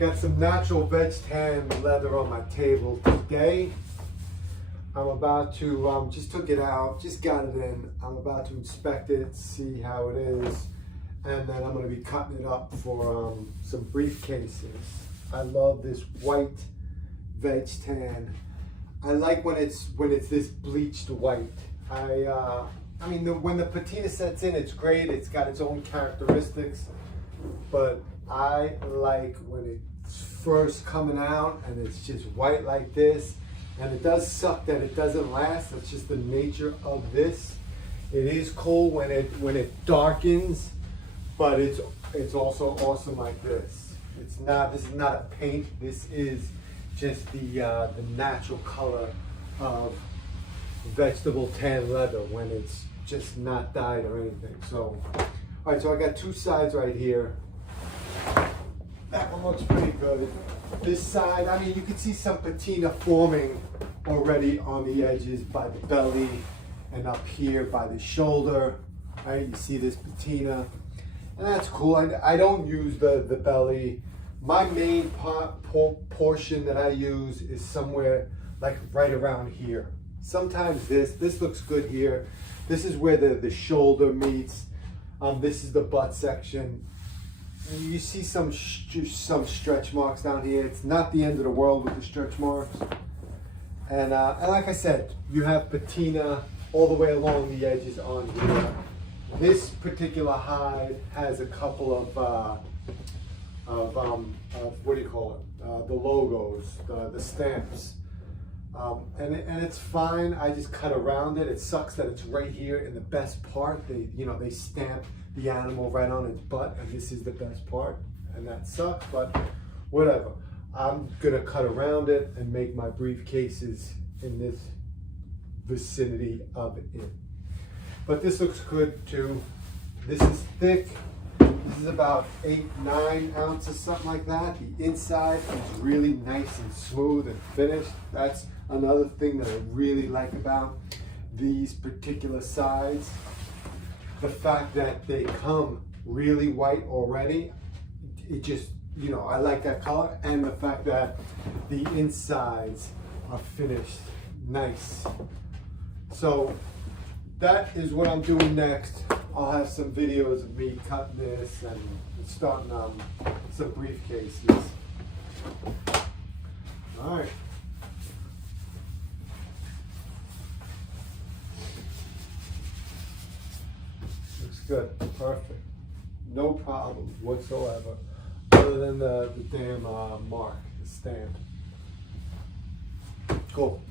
Got some natural veg tan leather on my table today. I'm about to, just took it out, just got it in. I'm about to inspect it, see how it is. And then I'm gonna be cutting it up for some briefcases. I love this white veg tan. I like when it's this bleached white. I mean, when the patina sets in, it's great. It's got its own characteristics, but I like when it's first coming out and it's just white like this. And it does suck that it doesn't last. That's just the nature of this. It is cool when it darkens, but it's also awesome like this. This is not a paint. This is just the natural color of vegetable tan leather when it's just not dyed or anything. So, all right, so I got two sides right here. That one looks pretty good. This side, I mean, you can see some patina forming already on the edges by the belly and up here by the shoulder. Right, you see this patina, and that's cool. I don't use the belly. My main portion that I use is somewhere like right around here. Sometimes this looks good here. This is where the shoulder meets. This is the butt section. You see some stretch marks down here. It's not the end of the world with the stretch marks. And like I said, you have patina all the way along the edges on here. This particular hide has a couple of what do you call it? The logos, the stamps. And it's fine. I just cut around it. It sucks that it's right here in the best part. They stamp the animal right on its butt, and this is the best part, and that sucks, but whatever. I'm gonna cut around it and make my briefcases in this vicinity of it. But this looks good too. This is thick. This is about 8-9 ounces, something like that. The inside is really nice and smooth and finished. That's another thing that I really like about these particular sides. The fact that they come really white already, it just, I like that color. And the fact that the insides are finished nice. So that is what I'm doing next. I'll have some videos of me cutting this and starting some briefcases. All right. Looks good, perfect. No problems whatsoever, other than the damn mark, the stamp. Cool.